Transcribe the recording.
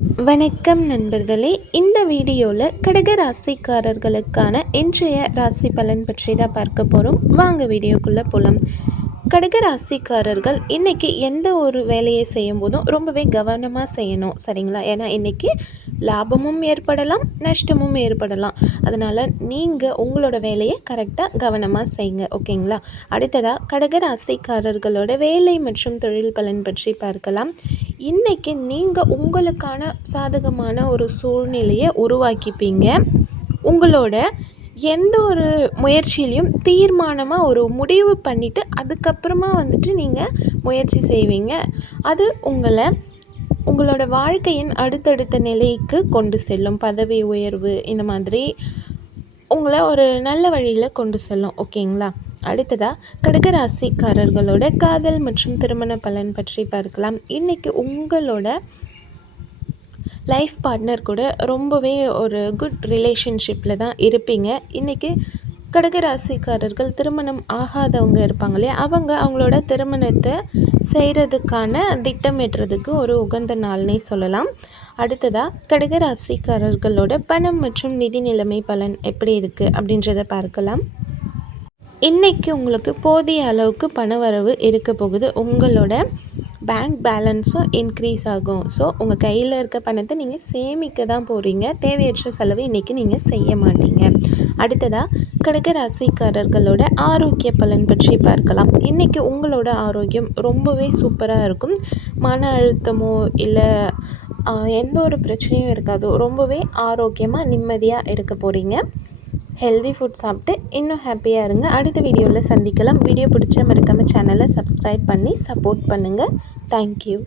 வணக்கம் நண்பர்களே. இந்த வீடியோவில் கடக ராசிக்காரர்களுக்கான இன்றைய ராசி பலன் பற்றி தான் பார்க்க போகிறோம். வாங்க வீடியோக்குள்ளே போகலாம். கடக ராசிக்காரர்கள் இன்றைக்கி எந்த ஒரு வேலையை செய்யும் போதும் ரொம்பவே கவனமாக செய்யணும், சரிங்களா? ஏன்னா இன்றைக்கி லாபமும் ஏற்படலாம், நஷ்டமும் ஏற்படலாம். அதனால் நீங்கள் உங்களோட வேலையை கரெக்டாக கவனமாக செய்யுங்க, ஓகேங்களா? அடுத்ததாக கடக ராசிக்காரர்களோட வேலை மற்றும் தொழில் பலன் பற்றி பார்க்கலாம். இன்றைக்கி நீங்கள் உங்களுக்கான சாதகமான ஒரு சூழ்நிலையை உருவாக்கிப்பீங்க. உங்களோட எந்த ஒரு முயற்சியிலையும் தீர்மானமாக ஒரு முடிவு பண்ணிவிட்டு அதுக்கப்புறமா நீங்கள் முயற்சி செய்வீங்க. அது உங்களோட வாழ்க்கையின் அடுத்தடுத்த நிலைக்கு கொண்டு செல்லும். பதவி உயர்வு இந்த மாதிரி உங்களை ஒரு நல்ல வழியில் கொண்டு செல்லும், ஓகேங்களா? அடுத்ததாக கடகராசிக்காரர்களோட காதல் மற்றும் திருமண பலன் பற்றி பார்க்கலாம். இன்றைக்கி உங்களோட லைஃப் பார்ட்னர் கூட ரொம்பவே ஒரு குட் ரிலேஷன்ஷிப்பில் தான் இருப்பீங்க. இன்றைக்கி கடகராசிக்காரர்கள் திருமணம் ஆகாதவங்க இருப்பாங்க இல்லையா, அவங்களோட திருமணத்தை செய்கிறதுக்கான திட்டமிடுறதுக்கு ஒரு உகந்த நாள்னே சொல்லலாம். அடுத்ததாக கடகராசிக்காரர்களோட பணம் மற்றும் நிதி நிலைமை பலன் எப்படி இருக்குது அப்படின்றத பார்க்கலாம். இன்றைக்கி உங்களுக்கு போதிய அளவுக்கு பண வரவு இருக்க போகுது. உங்களோட பேங்க் பேலன்ஸும் இன்க்ரீஸ் ஆகும். ஸோ உங்கள் கையில் இருக்க பணத்தை நீங்கள் சேமிக்க தான் போகிறீங்க. தேவையற்ற செலவு இன்றைக்கி நீங்கள் செய்ய மாட்டீங்க. அடுத்ததாக கடக ராசிக்காரர்களோட ஆரோக்கிய பலன் பற்றி பார்க்கலாம். இன்றைக்கி உங்களோட ஆரோக்கியம் ரொம்பவே சூப்பராக இருக்கும். மன அழுத்தமோ இல்லை எந்த ஒரு பிரச்சனையும் இருக்காது. ரொம்பவே ஆரோக்கியமாக நிம்மதியாக இருக்க போகிறீங்க. ஹெல்தி ஃபுட் சாப்பிட்டு இன்னும் ஹாப்பியாக இருங்க. அடுத்த வீடியோவில் சந்திக்கலாம். வீடியோ பிடிச்ச மறக்காமல் சேனலை சப்ஸ்கிரைப் பண்ணி சப்போர்ட் பண்ணுங்கள். தேங்க்யூ.